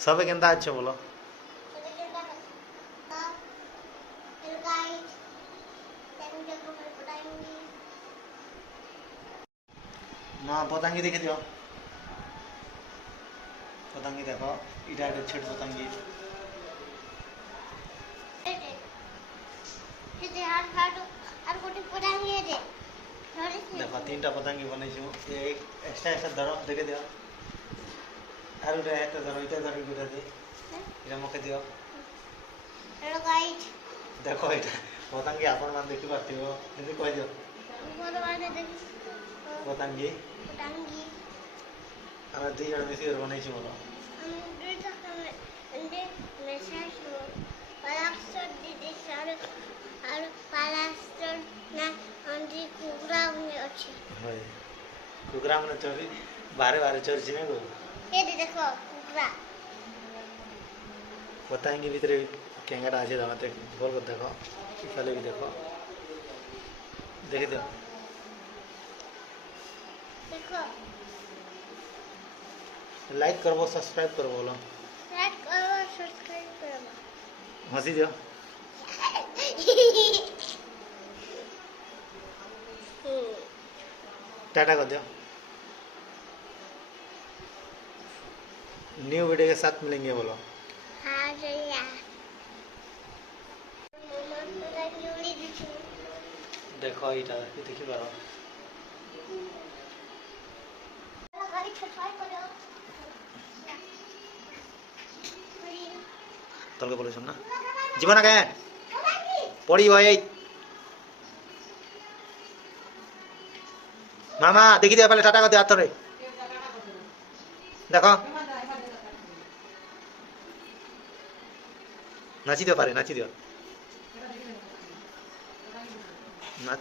सबे केंता अच्छे बोलो माँ पतंगी देखे दियो पतंगी देखो इटा इटा छिट पतंगी देखो तीन टा पतंगी बने छो एक एक्स्ट्रा एक्स्ट्रा धरो देखे दियो आरो रे एक धरो इटा धरो इटा दे इटा मके दियो हेलो गाइस देखो इटा पतंगी आपन मान देखि पाथियो एदि कह दियो पतंगी पतंगी हम दुई जण मिसी बनै छी बोलो कुकरा मन चोरी बारे बारे चोरी छी को ए देखो कुकरा पतंगी भीतर केंगाटा আছে দাঁড়াতে বল করে দেখো ইফালে भी देखो দেখি দাও देखो लाइक करबो सब्सक्राइब करबो बोलो लाइक करबो सब्सक्राइब करबो हंसी दियो टाटा कर दियो न्यू वीडियो के साथ मिलेंगे बोलो हाँ भैया देखो इटा देखि पारो तलके बोले सुन ना जीवन के पड़ी भाई मामा देखी दिया पहले टाटा कर दिया थोड़े देखो नाची दियो पारे नाची दियो नाच